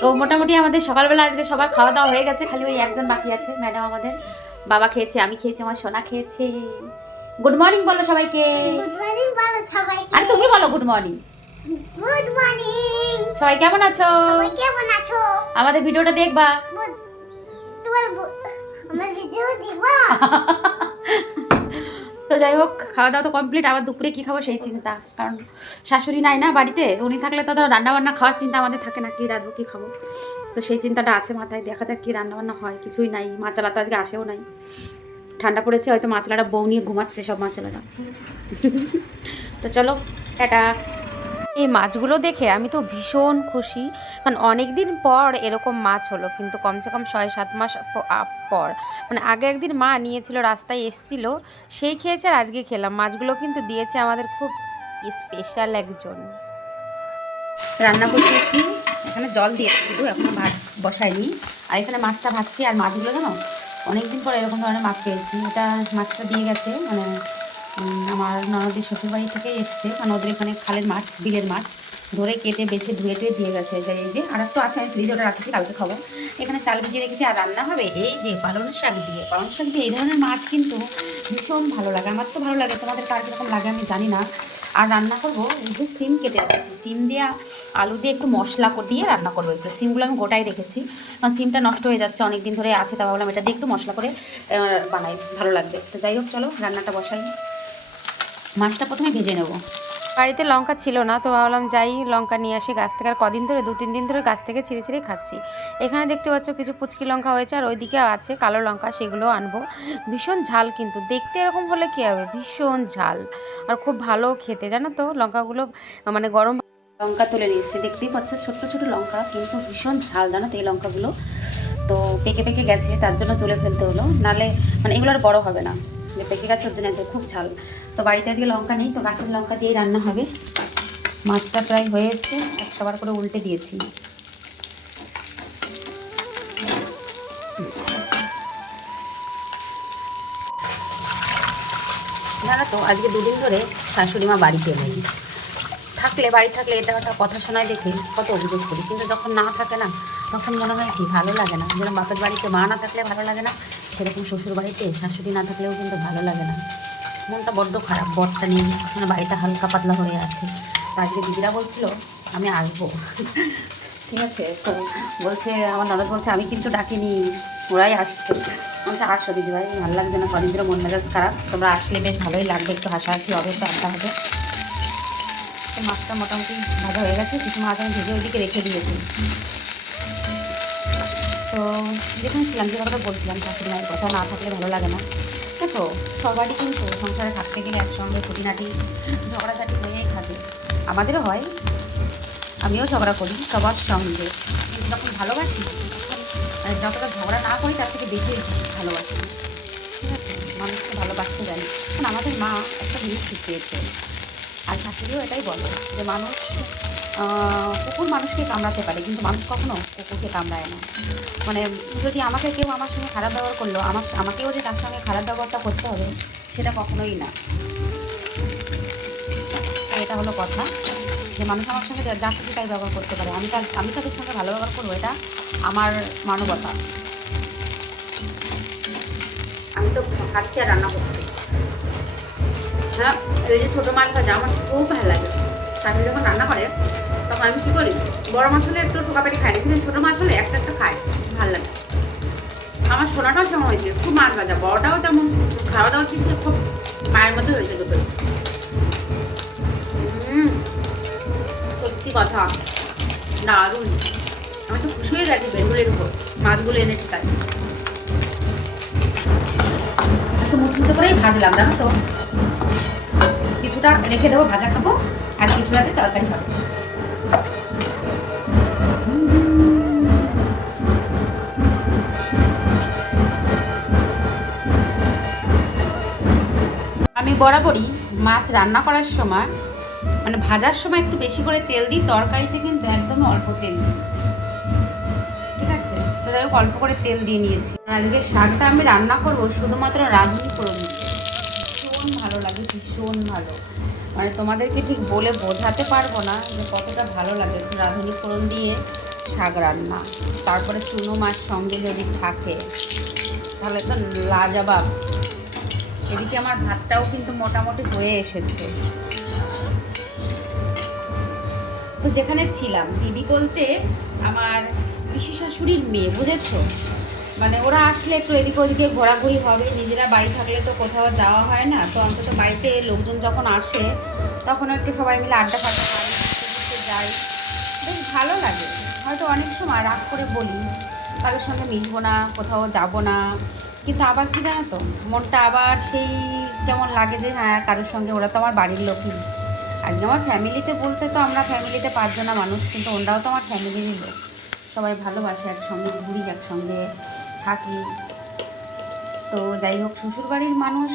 তো মোটামুটি আমাদের সকালবেলা আজকে সবার খাওয়া দাওয়া হয়ে গেছে, খালি ওই একজন বাকি আছে ম্যাডাম আমাদের। বাবা খেয়েছে, আমি খেয়েছি, আমার সোনা খেয়েছে। গুড মর্নিং বলো সবাইকে। গুড মর্নিং বলো সবাইকে। আর তুমি বলো গুড মর্নিং। Good morning. সবাই কেমন আছো? সবাই কেমন আছো? আমাদের ভিডিওটা দেখবা। তোমার আমার ভিডিও দেখবা? তো যাই হোক, খাওয়া দাওয়া তো কমপ্লিট। আবার দুপুরে কী খাবো সেই চিন্তা, কারণ শাশুড়ি নাই না বাড়িতে। উনি থাকলে তো ধরো রান্নাবান্না খাওয়ার চিন্তা আমাদের থাকে না, কী রাঁধবো কী খাবো। তো সেই চিন্তাটা আছে মাথায়, দেখা যাক কী রান্নাবান্না হয়। কিছুই নাই, মাছালা তো আজকে আসেও নাই। ঠান্ডা পড়েছে, হয়তো মাছলাটা বউ নিয়ে ঘুমাচ্ছে সব মাছলাটা। তো চলো টাটা। এই মাছগুলো দেখে আমি তো ভীষণ খুশি, কারণ অনেক দিন পর এরকম মাছ হলো, কিন্তু কমসে কম 6-7 মাস পর। মানে আগে একদিন মা নিয়েছিল, রাস্তায় এসছিল, সেই খেয়েছে, আর আজকে খেলাম। মাছগুলো কিন্তু দিয়েছে আমাদের খুব স্পেশাল একজন। রান্না বসিয়েছি, এখানে জল দিয়েছি শুধু, এখনো ভাত বসাইনি। আর এখানে মাছটা ভাজছি। আর মাছগুলো জানো, অনেকদিন পর এরকম ধরনের মাছ পেয়েছি। এটা মাছটা দিয়ে গেছে মানে আমার ননদের শ্বশুরবাড়ি থেকে এসছে, মানে ওদের এখানে খালের মাছ, বিলের মাছ ধরে কেটে বেছে ধুয়ে টুয়ে দিয়ে গেছে। এই যে আর একটু আছে, আমি ফ্রিজে ওটা রাখছি, কালকে খাবো। এখানে চাল ভিজিয়ে রেখেছি, আর রান্না হবে এই যে পালং শাক দিয়ে। পালং শাক দিয়ে এই ধরনের মাছ কিন্তু ভীষণ ভালো লাগে, আমার তো ভালো লাগে, তোমাদের কার কীরকম লাগে আমি জানি না। আর রান্না করবো এই যে সিম কেটে রেখেছি, সিম দিয়ে আলু দিয়ে একটু মশলা দিয়ে রান্না করবো। একটু সিমগুলো আমি গোটাই রেখেছি, কারণ সিমটা নষ্ট হয়ে যাচ্ছে, অনেক দিন ধরে আছে, তা ভাবলাম এটা দিয়ে একটু মশলা করে বানাই, ভালো লাগবে। তো যাই হোক চলো রান্নাটা বসাই। মাছটা প্রথমে ভেজে নেব। বাড়িতে লঙ্কা ছিল না, তো ভাবলাম যাই লঙ্কা নিয়ে আসি গাছ থেকে। আর কদিন ধরে 2-3 দিন ধরে গাছ থেকে ছিঁড়ে ছিঁড়ে খাচ্ছি। এখানে দেখতে পাচ্ছ কিছু পুচকি লঙ্কা হয়েছে, আর ওইদিকে আছে কালো লঙ্কা, সেগুলো আনবো। ভীষণ ঝাল, কিন্তু দেখতে এরকম হলে কী হবে, ভীষণ ঝাল আর খুব ভালো খেতে, জানো তো লঙ্কাগুলো। মানে গরম লঙ্কা তুলে নিয়ে এসেছি, দেখতেই পাচ্ছ ছোট্ট ছোটো লঙ্কা, কিন্তু ভীষণ ঝাল জানো তো এই লঙ্কাগুলো। তো পেকে পেকে গেছে, তার জন্য তুলে ফেলতে হলো, নালে মানে এগুলো আর বড়ো হবে না, পেকে গেছে ওর জন্য খুব ঝাল। তো বাড়িতে আজকে লঙ্কা নেই, তো গাছের লঙ্কা দিয়েই রান্না হবে। মাছটা প্রায় হয়ে এসছে, একটাবার করে উল্টে দিয়েছি। জানো তো আজকে 2 দিন ধরে শাশুড়ি মা বাড়িতে নেই। বাড়ি থাকলে এটা একটা কথা শোনায় দেখে কত অভিযোগ করি, কিন্তু যখন না থাকে না, তখন মনে হয় কি ভালো লাগে না। যেরকম বাপের বাড়িতে মা না থাকলে ভালো লাগে না, সেরকম শ্বশুর বাড়িতে শাশুড়ি না থাকলেও কিন্তু ভালো লাগে না। মনটা বড্ড খারাপ, বরটা নেই, মানে বাড়িটা হালকা পাতলা হয়ে আছে। তো আজকে দিদিরা বলছিল আমি আসবো, ঠিক আছে। তো বলছে আমার ননদ বলছে আমি কিন্তু ডাকিনি, ওরাই আসছে। বলছে আসো দিদিভাই, ভালো লাগছে না, কদিন ধরে মন মেজাজ খারাপ, তোমরা আসলে বেশ ভালোই লাগবে, একটু হাসাহাসি হবে, একটু আড্ডা হবে। তো মাছটা মোটামুটি ভাজা হয়ে গেছে, কিছু মাছ আমি ভেজে ওইদিকে রেখে দিয়েছি। তো যেখানে ছিলাম যে কথাটা বলছিলাম, শাশুড়ি মায়ের কথা না থাকলে ভালো লাগে না। দেখো সবারই কিন্তু সংসারে থাকতে গেলে একসঙ্গে খুঁটিনাটি ঝগড়াঝাটি হয়েই থাকে, আমাদেরও হয়, আমিও ঝগড়া করি সবার সঙ্গে। কিন্তু যখন ভালোবাসি, মানে যতটা ঝগড়া না করি তার থেকে বেশি ভালোবাসি, ঠিক আছে। মানুষকে ভালোবাসতে জানি, কারণ আমাদের মা একটা জিনিস শিখিয়েছে, আর শাশুড়িও এটাই বলে যে মানুষ কুকুর মানুষকে কামড়াতে পারে, কিন্তু মানুষ কখনো কুকুরকে কামড়ায় না। মানে যদি আমাকে কেউ আমার সঙ্গে খারাপ ব্যবহার করলো, আমাকেও যে তার সঙ্গে খারাপ ব্যবহারটা করতে হবে, সেটা কখনোই না। এটা হলো কথা, যে মানুষ আমার সঙ্গে যা খুশি তাই ব্যবহার করতে পারে, আমি তাদের সঙ্গে ভালো ব্যবহার করবো, এটা আমার মানবতা। আমি তো খাচ্ছি আর রান্না করছি। হ্যাঁ, এই যে ছোটো মাছ ভাজা আমার খুব ভালো লাগে। শাশুড়ি যখন রান্না করে তখন আমি কী করি, বড় মাছ হলে একটু ঠোকাপাটি খাই না, কিন্তু ছোটো মাছ হলে একটা একটা খাই, ভালো লাগে। আমার সোনাটাও সেমন হয়েছে, খুব মাছ ভাজা, বড়টাও তেমন, খাওয়া দাওয়া কিন্তু খুব মায়ের মধ্যে হয়েছে দুটোই। সত্যি কথা দারুণ, আমি তো খুশি হয়ে গেছি বেঙ্গুলের উপর, মাছগুলো এনেছি তাই। একটু মুচমুচে করেই ভাজলাম জানো তো, কিছুটা রেখে দেবো ভাজা খাবো, আর কিছুটাতে তরকারি হবে। আমি বরাবরই মাছ রান্না করার সময়, মানে ভাজার সময় একটু বেশি করে তেল দিই, তরকারিতে কিন্তু একদমই অল্প তেল দিই, ঠিক আছে। তো যাই হোক অল্প করে তেল দিয়ে নিয়েছি। আজকে শাকটা আমি রান্না করবো শুধুমাত্র রাঁধুনি ফোড়ন দিয়ে, ভীষণ ভালো লাগে, ভীষণ ভালো, মানে তোমাদেরকে ঠিক বলে বোঝাতে পারবো না যে কতটা ভালো লাগে। একটু রাঁধুনি ফোড়ন দিয়ে শাক রান্না, তারপরে চুনো মাছ সঙ্গে যদি থাকে তাহলে তো লাজবাব। এদিকে আমার ভাতটাও কিন্তু মোটামুটি হয়ে এসেছে। তো যেখানে ছিলাম, দিদি বলতে আমার পিসি শাশুড়ির মেয়ে, বুঝেছো? মানে ওরা আসলে একটু এদিকে ওদিকে ঘোরাঘুরি হবে, নিজেরা বাড়ি থাকলে তো কোথাও যাওয়া হয় না। তো অন্তত বাড়িতে লোকজন যখন আসে তখন একটু সবাই মিলে আড্ডা ফাড্ডা মারি, ঘুরতে যাই, বেশ ভালো লাগে। হয়তো অনেক সময় রাগ করে বলি কারোর সঙ্গে মিশবো না, কোথাও যাব না, কিন্তু আবার কি জানো তো, মনটা আবার সেই কেমন লাগে যে হ্যাঁ কারোর সঙ্গে, ওরা তো আমার বাড়ির লোকই। আজকে আমার ফ্যামিলিতে বলতে তো আমরা ফ্যামিলিতে 5 জনা মানুষ, কিন্তু ওরাও তো আমার ফ্যামিলিরই লোক। সবাই ভালোবাসে, একসঙ্গে ঘুরি, একসঙ্গে থাকি। তো যাই হোক, শ্বশুরবাড়ির মানুষ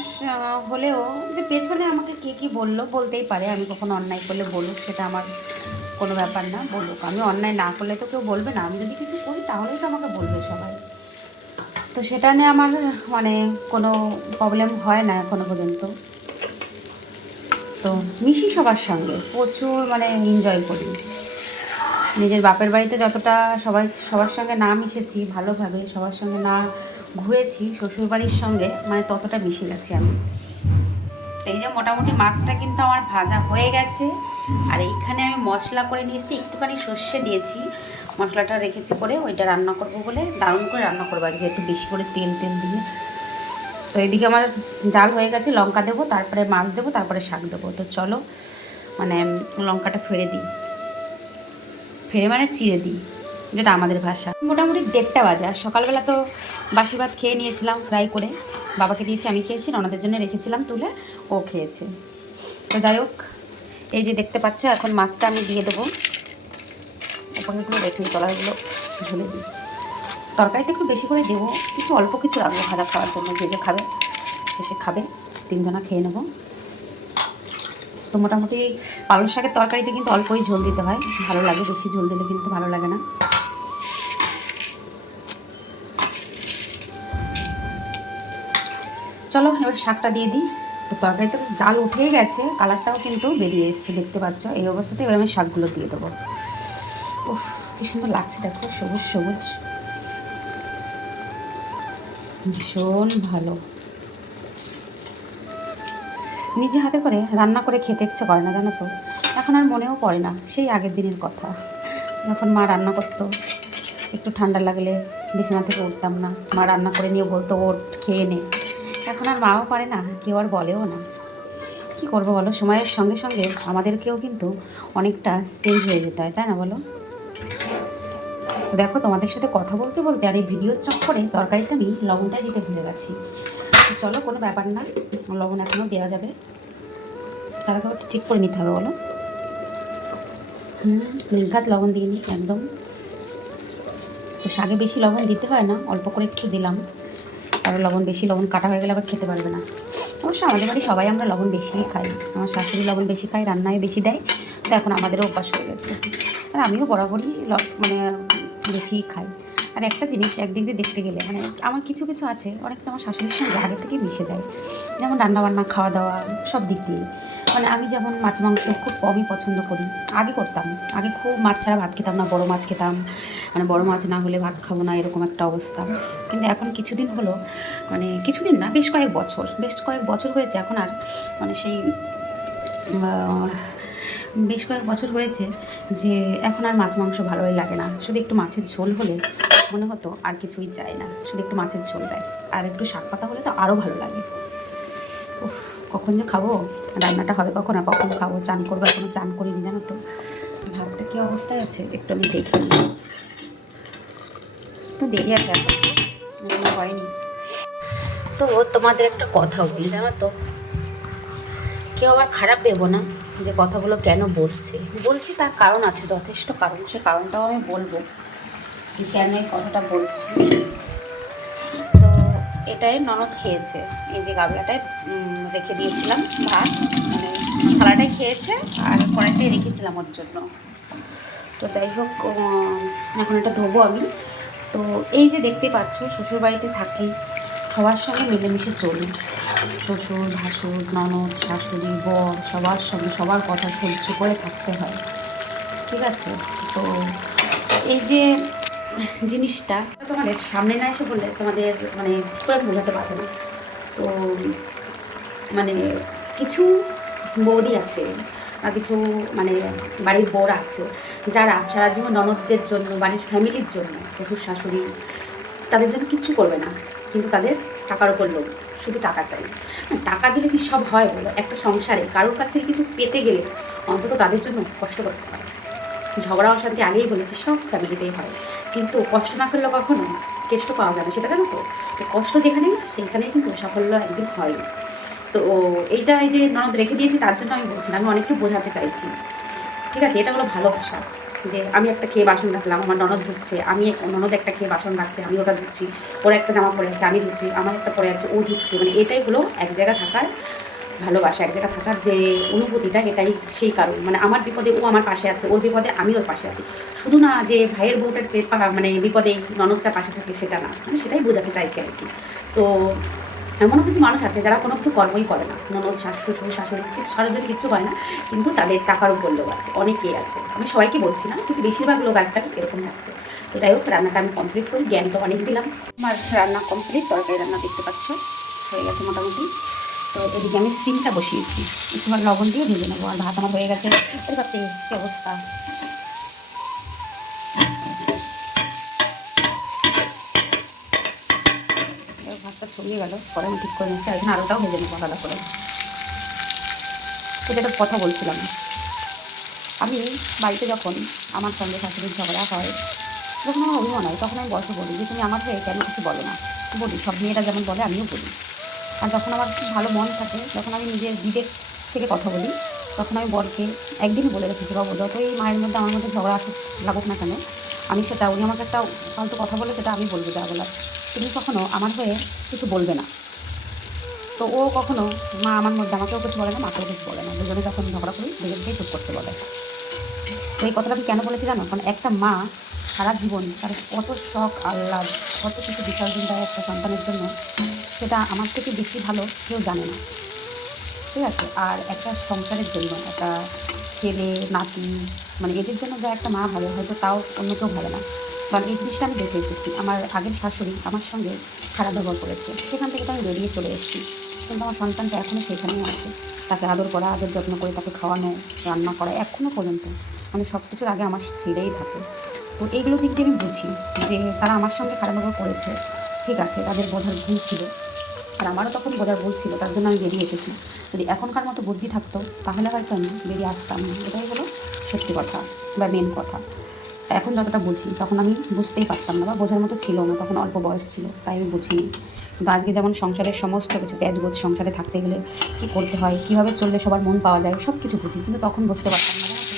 হলেও যে পেছনে আমাকে কে কী বললো বলতেই পারে, আমি কখনো অন্যায় করলে বলুক, সেটা আমার কোনো ব্যাপার না, বলুক। আমি অন্যায় না করলে তো কেউ বলবে না, আমি যদি কিছু করি তাহলেই তো আমাকে বলবে সবাই। তো সেটা নিয়ে আমার মানে কোনো প্রবলেম হয় না এখনো পর্যন্ত। তো মিশি সবার সঙ্গে, প্রচুর মানে এনজয় করি। নিজের বাপের বাড়িতে যতটা সবার সঙ্গে না মিশেছি ভালোভাবে, সবার সঙ্গে না ঘুরেছি, শ্বশুরবাড়ির সঙ্গে মানে ততটা মিশে গেছি আমি। এই যে মোটামুটি মাছটা কিন্তু আমার ভাজা হয়ে গেছে। আর এইখানে আমি মশলা করে নিয়েছি, একটুখানি সর্ষে দিয়েছি, মশলাটা রেখেছি করে ওইটা রান্না করবো বলে, দারুণ করে রান্না করবো আজকে, একটু বেশি করে তেল দিয়ে। তো এদিকে আমার ডাল হয়ে গেছে, লঙ্কা দেবো, তারপরে মাছ দেবো, তারপরে শাক দেবো। তো চলো মানে লঙ্কাটা ফেড়ে দিই, ফেড়ে মানে চিড়ে দিই, যেটা আমাদের ভাষা। মোটামুটি 1:30 বাজে। আর সকালবেলা তো বাসি ভাত খেয়ে নিয়েছিলাম ফ্রাই করে, বাবাকে দিয়েছি, আমি খেয়েছি, ওনাদের জন্য রেখেছিলাম তুলে, ও খেয়েছে। তো যাই হোক, এই যে দেখতে পাচ্ছ এখন মাছটা আমি দিয়ে দেবো, ওপরেগুলো রেখে তলাগুলো ঝুলে দিই। তরকারিতে একটু বেশি করে দেবো, কিছু অল্প কিছু রাখবো ভাজা খাওয়ার জন্য, যে যে খাবে সে খাবে, 3 জনা খেয়ে নেবো। তো মোটামুটি পালং শাকের তরকারিতে কিন্তু অল্পই ঝোল দিতে হয়, ভালো লাগে, বেশি ঝোল দিলে কিন্তু ভালো লাগে না। চলো এবার শাকটা দিয়ে দিই। তো তরকারিতে জাল উঠেই গেছে, কালারটাও কিন্তু বেরিয়ে এসছে, দেখতে পাচ্ছ। এই অবস্থাতে এবার আমি শাকগুলো দিয়ে দেবো। উফ, কি সুন্দর লাগছে দেখো, সবুজ সবুজ, ভীষণ ভালো। নিজে হাতে করে রান্না করে খেতে ইচ্ছে করে না, জানো তো। এখন আর মনেও পড়ে না সেই আগের দিনের কথা, যখন মা রান্না করতো, একটু ঠান্ডা লাগলে বিছানা থেকে উঠতাম না, মা রান্না করে নিয়ে বলতো ওঠ খেয়ে নে। এখন আর মাও পারে না, কেউ আর বলেও না। কী করবো বলো, সময়ের সঙ্গে সঙ্গে আমাদেরকেও কিন্তু অনেকটা চেঞ্জ হয়ে যেতে হয়, তাই না বলো? দেখো, তোমাদের সাথে কথা বলতে বলতে আর এই ভিডিওর চক্করে তরকারিতে আমি লবণটাই দিতে ভুলে গেছি। চলো কোনো ব্যাপার না, লবণ এখনও দেওয়া যাবে, তার আগে ঠিক করে নিতে হবে বলো। নির্ঘাত লবণ দিয়ে নিই একদম। তো শাকে বেশি লবণ দিতে হয় না, অল্প করে একটু দিলাম, কারণ বেশি লবণ কাটা হয়ে গেলে আবার খেতে পারবে না। অবশ্য আমাদের বাড়ি সবাই আমরা লবণ বেশিই খাই, আমার শাশুড়ি লবণ বেশি খাই, রান্নায় বেশি দেয়, তো এখন আমাদেরও অভ্যাস হয়ে গেছে। আর আমিও বরাবরই মানে বেশিই খাই। আর একটা জিনিস একদিক দিয়ে দেখতে গেলে মানে আমার কিছু কিছু আছে অনেকটা আমার শাশুড়ির সঙ্গে আগে থেকে মিশে যায়, যেমন রান্নাবান্না, খাওয়া দাওয়া, সব দিক দিয়ে। মানে আমি যেমন মাছ মাংস খুব কমই পছন্দ করি, আগে করতাম, আগে খুব মাছ ছাড়া ভাত খেতাম না, বড় মাছ খেতাম, মানে বড় মাছ না হলে ভাত খাবো না, এরকম একটা অবস্থা। কিন্তু এখন কিছুদিন হলো, মানে কিছুদিন না, বেশ কয়েক বছর হয়েছে, এখন আর মানে সেই বেশ কয়েক বছর হয়েছে যে এখন আর মাছ মাংস ভালোই লাগে না, শুধু একটু মাছের ঝোল হলে মনে হতো আর কিছুই চাই না, শুধু একটু মাছের ঝোল ব্যাস, আর একটু শাক পাতা হলে তো আরও ভালো লাগে। উফ, কখন যে খাবো, রান্নাটা হবে কখন আর কখন খাবো, চান করবো, এখনও চান করিনি জানো তো। ভাতটা কী অবস্থায় আছে একটু আমি দেখি, তো দেরি আছে এখন হয়নি। তো তোমাদের একটা কথা বলি জানো তো, কেউ আবার খারাপ ভেবো না যে কথাগুলো কেন বলছি তার কারণ আছে, যথেষ্ট কারণ, সে কারণটাও আমি বলবো কেন এই কথাটা বলছি। তো এটাই ননদ খেয়েছে, এই যে গামলাটায় রেখে দিয়েছিলাম ভাত, মানে থালাটাই খেয়েছে আর কড়াইটাই রেখেছিলাম ওর জন্য। তো যাই হোক, এখন এটা ধোবো আমি। তো এই যে দেখতে পাচ্ছ, শ্বশুরবাড়িতে থাকি, সবার সঙ্গে মিলেমিশে চলি, শ্বশুর ভাসুর ননদ শাশুড়ি বর সবার সঙ্গে সবার কথা সহ্য করে থাকতে হয়, ঠিক আছে। তো এই যে জিনিসটা তোমাদের সামনে না এসে বললে তোমাদের মানে কী করে আমি বোঝাতে পারবো না। তো মানে কিছু বৌদি আছে বা কিছু মানে বাড়ির বউরা আছে যারা সারা জীবন ননদদের জন্য, বাড়ির ফ্যামিলির জন্য, শ্বশুর শাশুড়ি তাদের জন্য কিচ্ছু করবে না, কিন্তু তাদের টাকার উপর লোভ, শুধু টাকা চাই। টাকা দিলে কি সব হয় বলো? একটা সংসারে কারোর কাছ থেকে কিছু পেতে গেলে অন্তত তাদের জন্য কষ্ট করতে হয়। ঝগড়া অশান্তি আগেই বলেছি সব ফ্যামিলিতেই হয়, কিন্তু কষ্ট না করলে কখনো কেষ্ট পাওয়া যাবে, সেটা জানো তো? তো কষ্ট যেখানে সেইখানেই কিন্তু সাফল্য একদিন হয়। তো এইটা এই যে ননদ রেখে দিয়েছি তার জন্য আমি বলছি না, আমি অনেককে বোঝাতে চাইছি, ঠিক আছে? এটা হলো ভালোবাসা। যে আমি একটা খেয়ে বাসন রাখলাম, আমার ননদ ধুচ্ছে, আমি ননদ একটা খেয়ে বাসন রাখছে, আমি ওটা ধুচ্ছি, ওরা একটা জামা পরে আছে আমি ধুচ্ছি, আমার একটা পরে আছে ও ধুচ্ছে, মানে এটাই হলো এক জায়গায় থাকার ভালোবাসা, এক জায়গায় থাকার যে অনুভূতিটা, এটাই সেই কারণ। মানে আমার বিপদে ও আমার পাশে আছে, ওর বিপদে আমি ওর পাশে আছি। শুধু না যে ভাইয়ের বউটার মানে বিপদে ননদটা পাশে থাকে সেটা না, মানে সেটাই বোঝাতে চাইছি আর কি। তো এমনও কিছু মানুষ আছে যারা কোনো কিছু কর্মই করে না, ননদ শ্বশুর শাশুড়ি সরাসরি কিচ্ছু করে না, কিন্তু তাদের টাকার উপর লোক আছে, অনেকেই আছে। আমি সবাইকে বলছি না, কিন্তু বেশিরভাগ লোক আজকাল এরকমই আছে। তো যাই হোক, রান্নাটা আমি কমপ্লিট করি, জ্ঞান তো অনেক দিলাম। আমার রান্না কমপ্লিট, তরকারি রান্না দেখতে পাচ্ছ হয়ে গেছে মোটামুটি। তো এদিকে আমি সিমটা বসিয়েছি, একটু লবণ দিয়ে ভেজে নেবো, আর ভাত আমার হয়ে গেছে। কী অবস্থা! ভাতটা ছড়িয়ে গেল, পরে আমি ঠিক করে নিচ্ছি, আর এখানে আলুটাও ভেজে নেবো আলাদা করে। সেটা একটা কথা বলছিলাম, আমি বাড়িতে যখন আমার সঙ্গে শাশুড়ির ঝগড়া হয়, যখন আমার অভিমান হয়, তখন আমি বসে বলি যে তুমি আমার হয়ে কেন কিছু বলো না। বলি, সব মেয়েরা যেমন বলে আমিও বলি। আর যখন আমার খুব ভালো মন থাকে, যখন আমি নিজের বিবেক থেকে কথা বলি, তখন আমি বরকে একদিনই বলে রেখেছি, বাবু যতই মায়ের মধ্যে আমার মধ্যে ঝগড়া আসুক লাগুক না কেন, আমি সেটা, উনি আমাকে একটা ফালতু কথা বলে সেটা আমি বলবো, যা বলার তুমি কখনো আমার হয়ে কিছু বলবে না। তো ও কখনো, মা আমার মধ্যে আমাকেও কিছু বলে না, মাকেও কিছু বলে না, দুজনে যখন ঝগড়া করি দুজনকেই চুপ করতে বলে। তো এই কথাটা আমি কেন বলেছি জানো? কারণ একটা মা সারা জীবন তার কত শখ আহ্লাদ, কত কিছু বিসর্জন দেয় একটা সন্তানের জন্য, সেটা আমার থেকে বেশি ভালো কেউ জানে না, ঠিক আছে? আর একটা সংসারের জন্য, একটা ছেলে নাতি, মানে এদের জন্য যা একটা মা ভালো, হয়তো তাও অন্য কেউ ভালো না। কারণ এই জিনিসটা আমি দেখে এসেছি, আমার আগের শাশুড়ি আমার সঙ্গে খারাপ ব্যবহার করেছে, সেখান থেকে তো আমি বেরিয়ে চলে এসেছি, কিন্তু আমার সন্তানটা এখনও সেখানেই আছে। তাকে আদর করা, আদর যত্ন করে তাকে খাওয়ানো, রান্না করা, এখনও পর্যন্ত মানে সব কিছুর আগে আমার ছেলেই থাকে। তো এইগুলো দিক দিয়ে আমি বুঝি যে তারা আমার সঙ্গে খারাপ ব্যবহার করেছে, ঠিক আছে, তাদের বোঝার ভুল ছিল, আর আমারও তখন বোঝার ভুল ছিল, তার জন্য আমি বেরিয়ে এসেছি। যদি এখনকার মতো বুদ্ধি থাকতো তাহলে হয়তো আমি বেরিয়ে আসতাম না, এটাই হলো সত্যি কথা বা মেন কথা। এখন যতটা বুঝি, তখন আমি বুঝতেই পারতাম না বা বোঝার মতো ছিল না, তখন অল্প বয়স ছিল, তাই আমি বুঝিনি। কিন্তু আজকে যেমন সংসারের সমস্ত কিছু প্যাচগোছ, সংসারে থাকতে গেলে কী করতে হয়, কীভাবে চললে সবার মন পাওয়া যায়, সব কিছু বুঝি, কিন্তু তখন বুঝতে পারতাম না, জানো তো?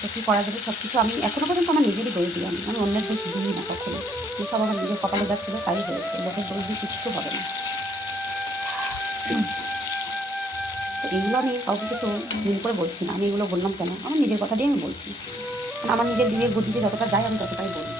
তো কী করা যাবে, সব কিছু আমি এখনও পর্যন্ত আমার নিজেরই দোষ দিই, আমি অন্যের দোষ দিই না কখনো, সব আমার নিজের কপালে যাচ্ছিল তাই হয়েছে, লোকের দোষ দিয়ে কিচ্ছু হবে না। তো এইগুলো আমি কাউকে কিছু দিন করে বলছি না, আমি এগুলো বললাম কেন, আমার নিজের কথা দিয়ে আমি বলছি, কারণ আমার নিজের বিবেক বুদ্ধিতে যতটা যায় আমি ততটাই বলি।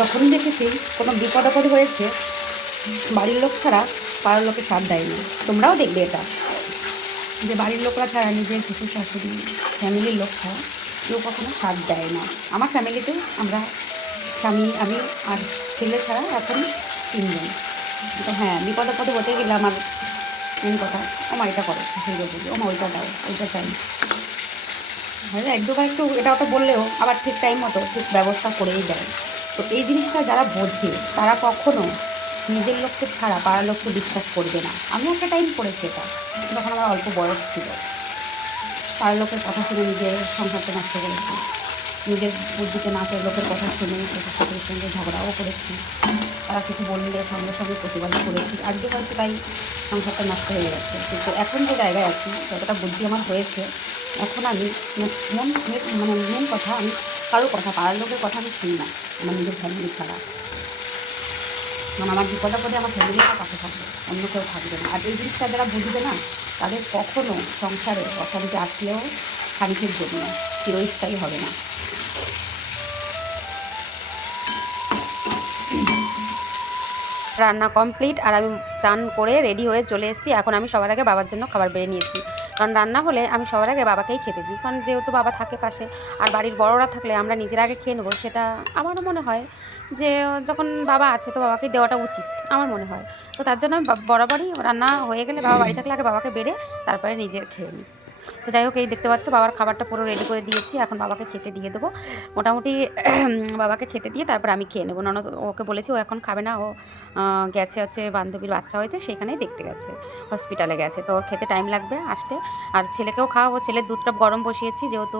যখনই দেখেছি কোনো বিপদ আপদ হয়েছে, বাড়ির লোক ছাড়া পাড়ার লোকে সাথ দেয়নি। তোমরাও দেখবে এটা, যে বাড়ির লোকরা ছাড়া, নিজের শ্বশুর শাশুড়ি ফ্যামিলির লোক ছাড়া কেউ কখনো সাথ দেয় না। আমার ফ্যামিলিতে আমরা স্বামী, আমি আর ছেলে ছাড়া এখন 3 জন। তো হ্যাঁ, বিপদ আপদে হতে গেলে আমার মেন কথা, ওমা এটা করো, শাশুড়িকে বলি ওমা ওইটা দাও, ওইটা চাই, হ্যাঁ এক দুবার একটু এটা ওটা বললেও আবার ঠিক টাইম মতো ঠিক ব্যবস্থা করেই দেয়। তো এই জিনিসটা যারা বোঝে তারা কখনো নিজের লোককে ছাড়া পাড়ার লোককে বিশ্বাস করবে না। আমি একটা টাইম করেছি এটা, যখন আমার অল্প বয়স ছিল, পাড়ার লোকের কথা শুনে নিজের সংসারটা নষ্ট করেছি, নিজের বুদ্ধিতে না পেয়ে লোকের কথা শুনে শ্বশুর শাশুড়ির সঙ্গে ঝগড়াও করেছি, তারা কিছু বললে সঙ্গে সঙ্গে প্রতিবাদও করেছি, আজকে হয়তো তাই সংসারটা নষ্ট হয়ে গেছে। কিন্তু এখন যে জায়গায় আছি, যতটা বুদ্ধি আমার হয়েছে, এখন আমি মন মানে মেন কথা, আমি কারোর কথা, পাড়ার লোকের কথা আমি শুনি না, আমার নিজের ফ্যামিলি ছাড়া। মানে আমার বিপদে পদে আমার ফ্যামিলি আমার পাশে থাকবে, অন্য কেউ থাকবে না। আর এই জিনিসটা যারা বুঝবে না, তাদের কখনো সংসারে অশান্তি আসলেও খানিকের জন্য, চিরস্থায়ী হবে না। রান্না কমপ্লিট, আর আমি চান করে রেডি হয়ে চলে এসেছি। এখন আমি সবার আগে বাবার জন্য খাবার বেড়ে নিয়েছি, কারণ রান্না হলে আমি সবার আগে বাবাকেই খেতে দিই, কারণ যেহেতু বাবা থাকে পাশে, আর বাড়ির বড়রা থাকলে আমরা নিজের আগে খেয়ে নেবো, সেটা আমারও মনে হয় যে যখন বাবা আছে তো বাবাকে দেওয়াটা উচিত, আমার মনে হয়। তো তার জন্য আমি বরাবরই রান্না হয়ে গেলে বাবা বাড়ি থাকলে আগে বাবাকে বেড়ে তারপরে নিজে খেয়ে নিই। তো যাই হোক, এই দেখতে পাচ্ছ বাবার খাবারটা পুরো রেডি করে দিয়েছি, এখন বাবাকে খেতে দিয়ে দেবো। মোটামুটি বাবাকে খেতে দিয়ে তারপর আমি খেয়ে নেবো। ননদ ওকে বলেছি, ও এখন খাবে না, ও গেছে হচ্ছে বান্ধবীর বাচ্চা হয়েছে সেখানেই দেখতে গেছে, হসপিটালে গেছে, তো ওর খেতে টাইম লাগবে আসতে। আর ছেলেকেও খাওয়াবো, ছেলের দুধটা গরম বসিয়েছি, যেহেতু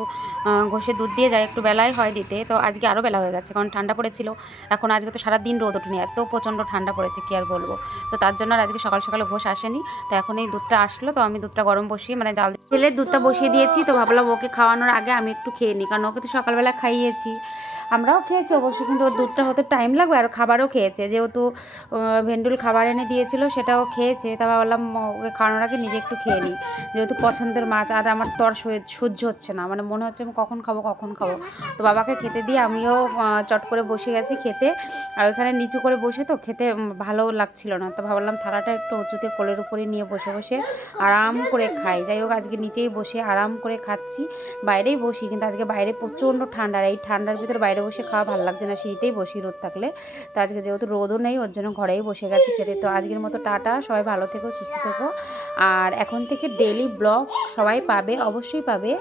ঘষে দুধ দিয়ে যায়, একটু বেলায় হয় দিতে, তো আজকে আরও বেলা হয়ে গেছে, কারণ ঠান্ডা পড়েছিল। এখন আজকে তো সারাদিন রোদ ওঠেনি, এত প্রচণ্ড ঠান্ডা পড়েছে কী আর বলবো। তো তার জন্য আর আজকে সকাল সকালে ঘোষ আসেনি, তো এখন এই দুধটা আসলো, তো আমি দুধটা গরম বসিয়ে মানে জাল ছেলের দুধটা বসিয়ে দিয়েছি। তো ভাবলাম ওকে খাওয়ানোর আগে আমি একটু খেয়ে নিই, কারণ ওকে তো সকালবেলা খাইয়েছি, আমরাও খেয়েছি অবশ্যই, কিন্তু ওর দুধটা হতে টাইম লাগবে, আর খাবারও খেয়েছে, যেহেতু ভেন্ডুল খাবার এনে দিয়েছিল সেটাও খেয়েছে, তা ভাবলাম ওকে খাওয়ানোর আগে নিজে একটু খেয়ে নিই, যেহেতু পছন্দের মাছ, আর আমার তর সহ্য হচ্ছে না, মানে মনে হচ্ছে আমি কখন খাবো কখন খাবো। তো বাবাকে খেতে দিয়ে আমিও চট করে বসে গেছি খেতে, আর ওইখানে নিচু করে বসে তো খেতে ভালো লাগছিল না, তো ভাবলাম থালাটা একটু উঁচুতে কোলের উপরে নিয়ে বসে বসে আরাম করে খাই। যাই হোক, আজকে নিচেই বসে আরাম করে খাচ্ছি, বাইরেই বসি, কিন্তু আজকে বাইরে প্রচণ্ড ঠান্ডা, আর এই ঠান্ডার ভিতরে বাইরে বসে খাওয়া ভালো লাগছে না, সিঁড়িতেই বসি রোদ থাকলে। তো আজকে যেহেতু রোদও নেই, ওর জন্য ঘরেই বসে গেছি খেতে। তো আজকের মতো টাটা, সবাই ভালো থেকো, সুস্থ থেকো, আর এখন থেকে ডেলি ব্লগ সবাই পাবে, অবশ্যই পাবে।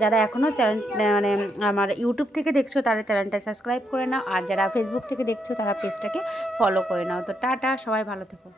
যারা এখনও চ্যানেল মানে আমার ইউটিউব থেকে দেখছো তারা চ্যানেলটা সাবস্ক্রাইব করে নাও, আর যারা ফেসবুক থেকে দেখছো তারা পেজটাকে ফলো করে নাও। তো টাটা, সবাই ভালো থেকো।